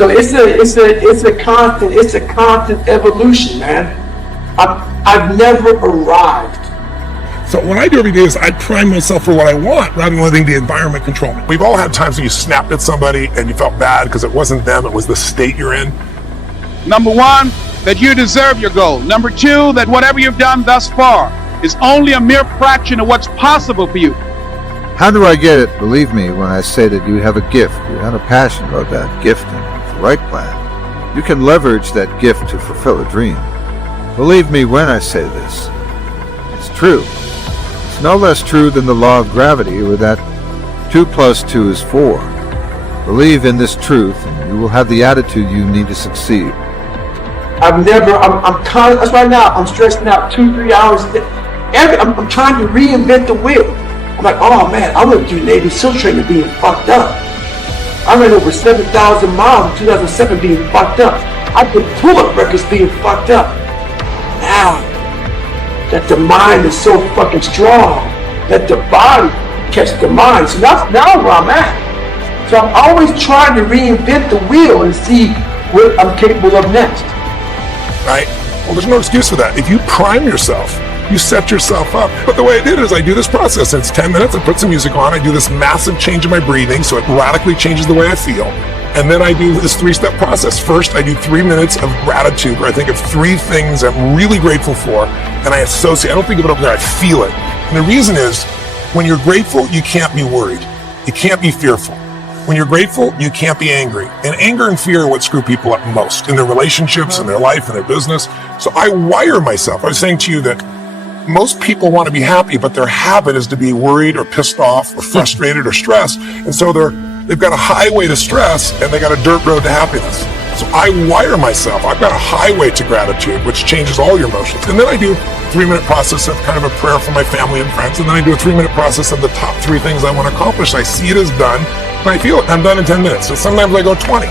So it's a constant evolution, man. I've never arrived. So what I do every day is I prime myself for what I want rather than letting the environment control me. We've all had times when you snapped at somebody and you felt bad because it wasn't them, it was the state you're in. Number one, that you deserve your goal. Number two, that whatever you've done thus far is only a mere fraction of what's possible for you. How do I get it? Believe me when I say that you have a gift. You have a passion about that gift, and with the right plan, you can leverage that gift to fulfill a dream. Believe me when I say this. It's true. It's no less true than the law of gravity, or that 2 + 2 is 4. Believe in this truth, and you will have the attitude you need to succeed. That's right now, I'm stressing out 2-3 hours a day. I'm trying to reinvent the wheel. I'm like, oh man, I went through Navy SEAL training being fucked up. I ran over 7,000 miles in 2007 being fucked up. I did pull-up records being fucked up. Now that the mind is so fucking strong, that the body catch the mind. So now where I'm at. So I'm always trying to reinvent the wheel and see what I'm capable of next. Right? Well, there's no excuse for that. If you prime yourself, you set yourself up. But the way I did it is I do this process. It's 10 minutes. I put some music on. I do this massive change in my breathing, so it radically changes the way I feel. And then I do this 3-step process. First, I do 3 minutes of gratitude, where I think of 3 things I'm really grateful for, and I associate. I don't think of it up there. I feel it. And the reason is, when you're grateful, you can't be worried. You can't be fearful. When you're grateful, you can't be angry. And anger and fear are what screw people up most in their relationships, in their life, in their business. So I wire myself. I was saying to you that most people want to be happy, but their habit is to be worried or pissed off or frustrated or stressed. And so they've got a highway to stress and they got a dirt road to happiness. So I wire myself. I've got a highway to gratitude, which changes all your emotions. And then I do a 3-minute process of kind of a prayer for my family and friends. And then I do a 3-minute process of the top 3 things I want to accomplish. I see it as done. And I feel it. I'm done in 10 minutes. So sometimes I go 20.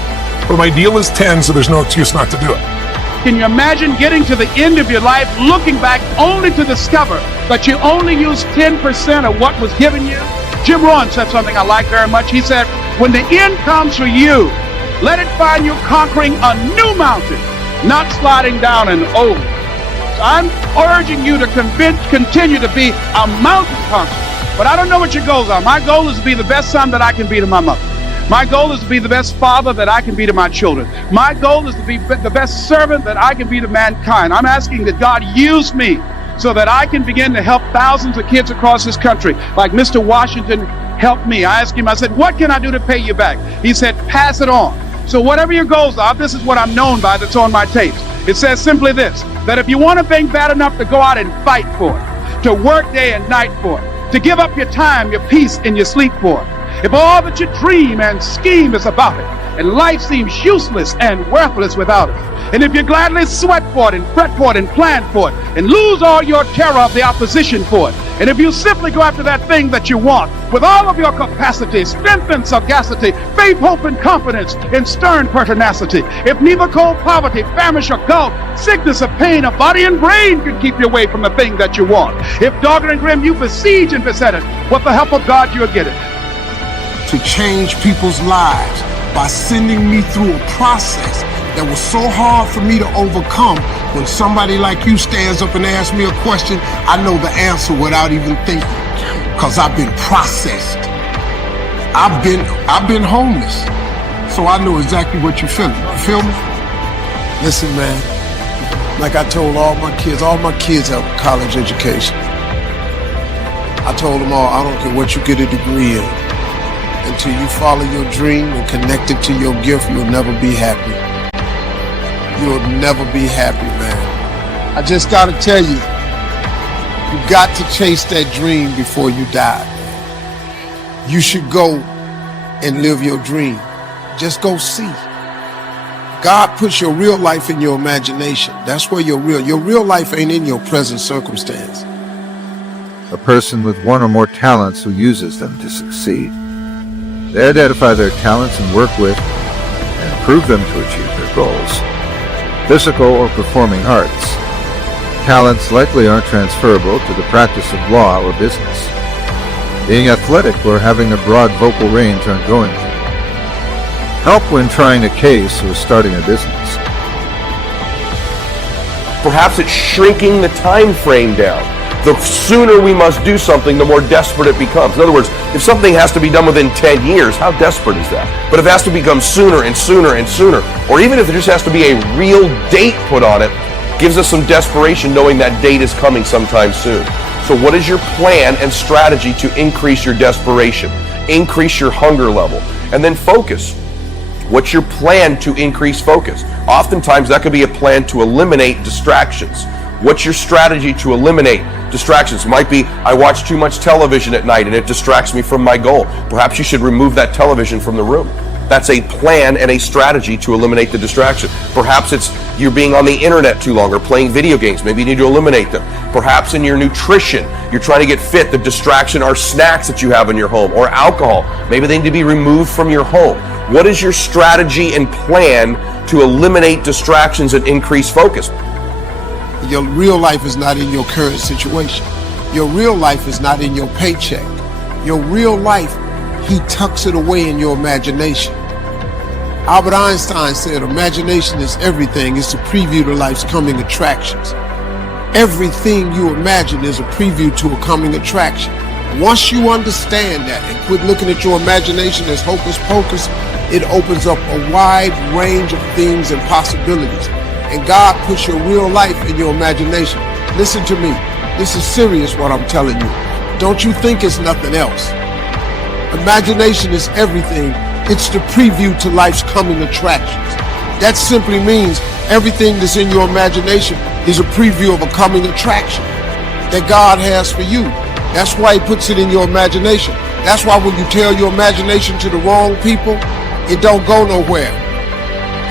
But my deal is 10, so there's no excuse not to do it. Can you imagine getting to the end of your life, looking back only to discover that you only used 10% of what was given you? Jim Rohn said something I like very much. He said, when the end comes for you, let it find you conquering a new mountain, not sliding down an old. So I'm urging you to continue to be a mountain conqueror. But I don't know what your goals are. My goal is to be the best son that I can be to my mother. My goal is to be the best father that I can be to my children. My goal is to be the best servant that I can be to mankind. I'm asking that God use me so that I can begin to help thousands of kids across this country, like Mr. Washington helped me. I asked him, I said, what can I do to pay you back? He said, pass it on. So whatever your goals are, this is what I'm known by that's on my tapes. It says simply this, that if you want a thing bad enough to go out and fight for it, to work day and night for it, to give up your time, your peace, and your sleep for it, if all that you dream and scheme is about it, and life seems useless and worthless without it, and if you gladly sweat for it and fret for it and plan for it, and lose all your terror of the opposition for it, and if you simply go after that thing that you want with all of your capacity, strength and sagacity, faith, hope, and confidence, and stern pertinacity, if neither cold poverty, famish, or gulf, sickness, or pain, of body and brain can keep you away from the thing that you want, if dogged and grim you besiege and beset it, with the help of God you'll get it. To change people's lives by sending me through a process that was so hard for me to overcome. When somebody like you stands up and asks me a question, I know the answer without even thinking, because I've been processed. I've been homeless, so I know exactly what you're feeling. You feel me? Listen, man, like I told all my kids have a college education. I told them all, I don't care what you get a degree in. Until you follow your dream and connect it to your gift, you'll never be happy. You'll never be happy, man. I just gotta tell you, you got to chase that dream before you die, man. You should go and live your dream. Just go see. God puts your real life in your imagination. That's where your real life ain't in your present circumstance. A person with one or more talents who uses them to succeed. They identify their talents and work with and improve them to achieve their goals. Physical or performing arts. Talents likely aren't transferable to the practice of law or business. Being athletic or having a broad vocal range aren't going to. Help when trying a case or starting a business. Perhaps it's shrinking the time frame down. The sooner we must do something, the more desperate it becomes. In other words, if something has to be done within 10 years, how desperate is that? But if it has to become sooner and sooner and sooner, or even if there just has to be a real date put on it, gives us some desperation knowing that date is coming sometime soon. So what is your plan and strategy to increase your desperation, increase your hunger level, and then focus? What's your plan to increase focus? Oftentimes that could be a plan to eliminate distractions. What's your strategy to eliminate distractions? Might be, I watch too much television at night and it distracts me from my goal. Perhaps you should remove that television from the room. That's a plan and a strategy to eliminate the distraction. Perhaps it's you're being on the internet too long or playing video games. Maybe you need to eliminate them. Perhaps in your nutrition, you're trying to get fit. The distraction are snacks that you have in your home or alcohol. Maybe they need to be removed from your home. What is your strategy and plan to eliminate distractions and increase focus? Your real life is not in your current situation. Your real life is not in your paycheck. Your real life, he tucks it away in your imagination. Albert Einstein said, imagination is everything. It's a preview to life's coming attractions. Everything you imagine is a preview to a coming attraction. Once you understand that and quit looking at your imagination as hocus pocus, it opens up a wide range of things and possibilities. And God puts your real life in your imagination. Listen to me. This is serious what I'm telling you. Don't you think it's nothing else. Imagination is everything. It's the preview to life's coming attractions. That simply means everything that's in your imagination is a preview of a coming attraction that God has for you. That's why he puts it in your imagination. That's why when you tell your imagination to the wrong people, it don't go nowhere.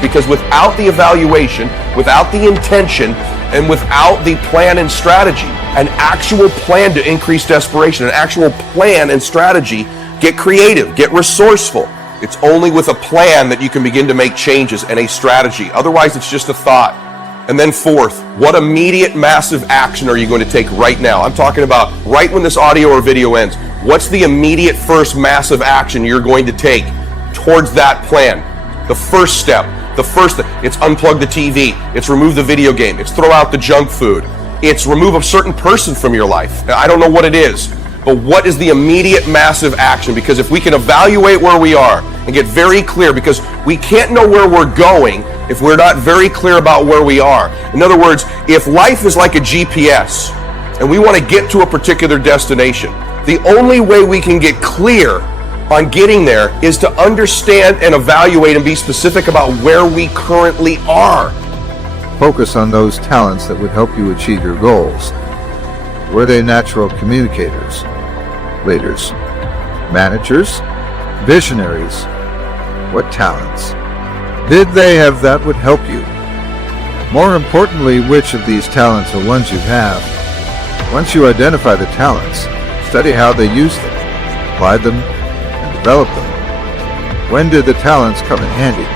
Because without the evaluation, without the intention, and without the plan and strategy, an actual plan to increase desperation, an actual plan and strategy, get creative, get resourceful. It's only with a plan that you can begin to make changes and a strategy. Otherwise, it's just a thought. And then fourth, what immediate massive action are you going to take right now? I'm talking about right when this audio or video ends. What's the immediate first massive action you're going to take towards that plan? The first step, it's unplug the TV, it's remove the video game, it's throw out the junk food, it's remove a certain person from your life. I don't know what it is, but what is the immediate massive action? Because if we can evaluate where we are and get very clear, because we can't know where we're going if we're not very clear about where we are. In other words, if life is like a GPS and we want to get to a particular destination, the only way we can get clear on getting there is to understand and evaluate and be specific about where we currently are. Focus on those talents that would help you achieve your goals. Were they natural communicators, leaders, managers, visionaries? What talents did they have that would help you? More importantly, which of these talents are ones you have? Once you identify the talents, study how they use them, apply them, and develop them. When did the talents come in handy?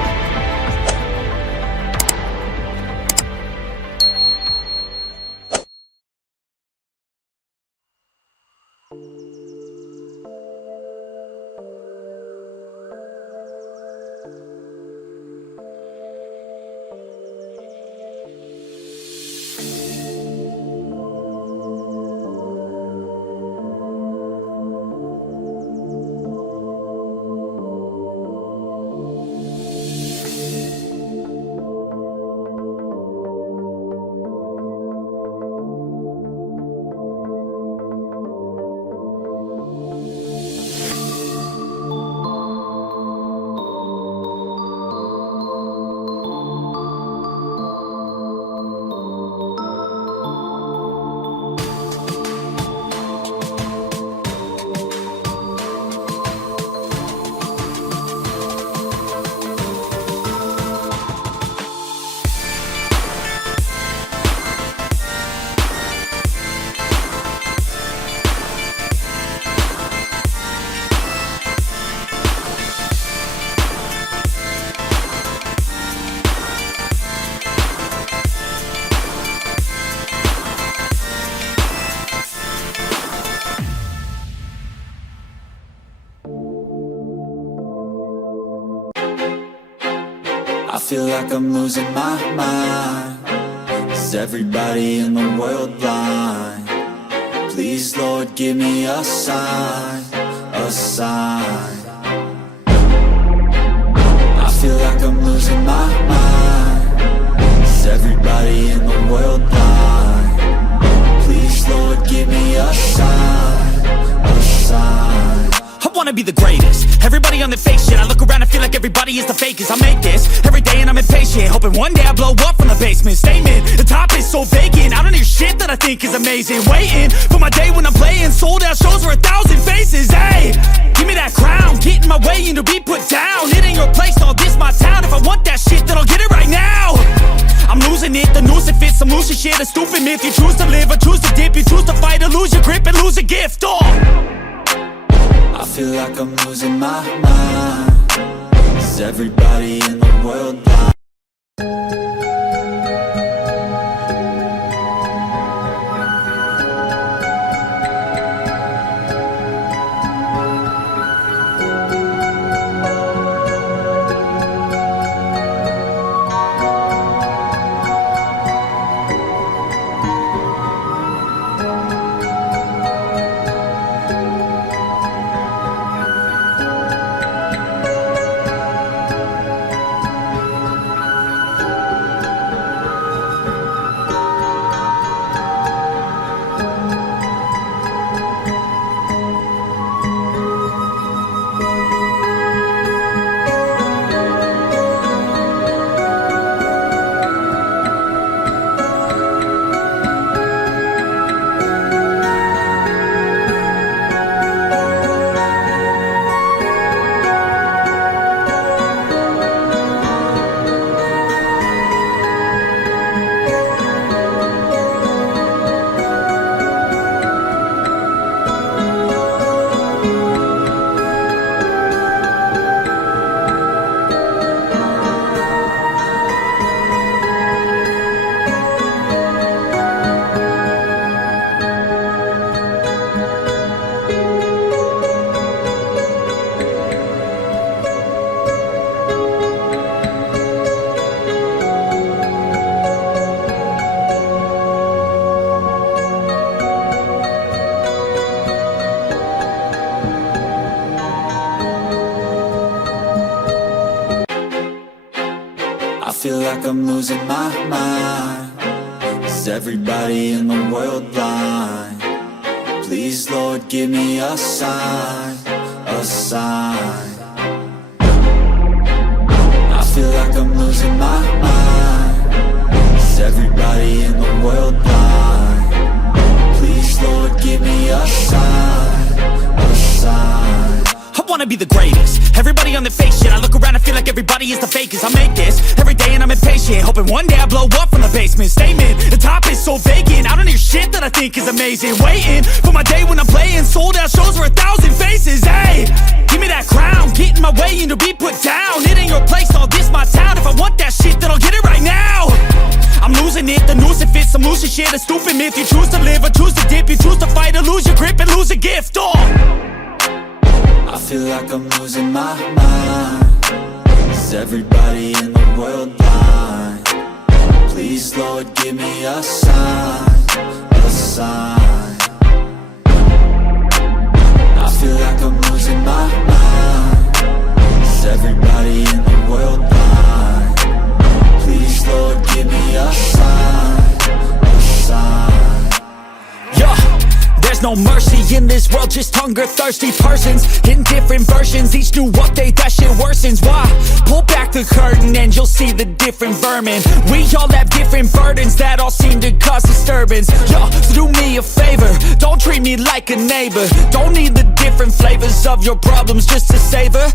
feel like I'm losing my mind. Is everybody in the world blind? Please, Lord, give me a sign, a sign. I feel like I'm losing my mind. Is everybody in the world blind? Please, Lord, give me a sign, a sign. I wanna be the greatest. Everybody on the fake shit. I look around and feel like everybody is the fakest. I make this every day and I'm impatient, hoping one day I blow up from the basement. Statement, the top is so vacant. I don't hear shit that I think is amazing. Waiting for my day when I'm playing sold out shows for 1,000 faces. Hey, give me that crown, get in my way and to be put down. It ain't your place, no, this my town. If I want that shit, then I'll get it right now. I'm losing it, the noose it fits. I'm losing shit, a stupid myth. You choose to live or choose to dip. You choose to fight or lose your grip and lose a gift. I feel like I'm losing my mind. Is everybody in the world blind? I feel like I'm losing my mind. Is everybody in the world blind? Please, Lord, give me a sign, a sign. I feel like I'm losing my mind. Is everybody in the world blind? Please, Lord, give me a sign, a sign. I wanna be the greatest. Everybody on the fake shit. I look around and feel like everybody is the fakest. I make this every day and I'm impatient, hoping one day I blow up from the basement. Statement, the top is so vacant. I don't hear shit that I think is amazing. Waiting for my day when I'm playing sold out shows for 1,000 faces. Hey, give me that crown, get in my way and to be put down. It ain't your place, no, this my town. If I want that shit, then I'll get it right now. I'm losing it, the noose it fits. I'm losing shit, a stupid myth. You choose to live or choose to dip. You choose to fight or lose your grip and lose a gift. I feel like I'm losing my mind. Is everybody in the world blind? Please, Lord, give me a sign, a sign. I feel like I'm losing my mind. Is everybody in the world blind? Please, Lord, give me a sign, a sign. Yeah. There's no mercy in this world, just hunger-thirsty persons in different versions, each new update, that shit worsens. Why? Pull back the curtain and you'll see the different vermin. We all have different burdens that all seem to cause disturbance. Yo, so do me a favor, don't treat me like a neighbor. Don't need the different flavors of your problems just to savor.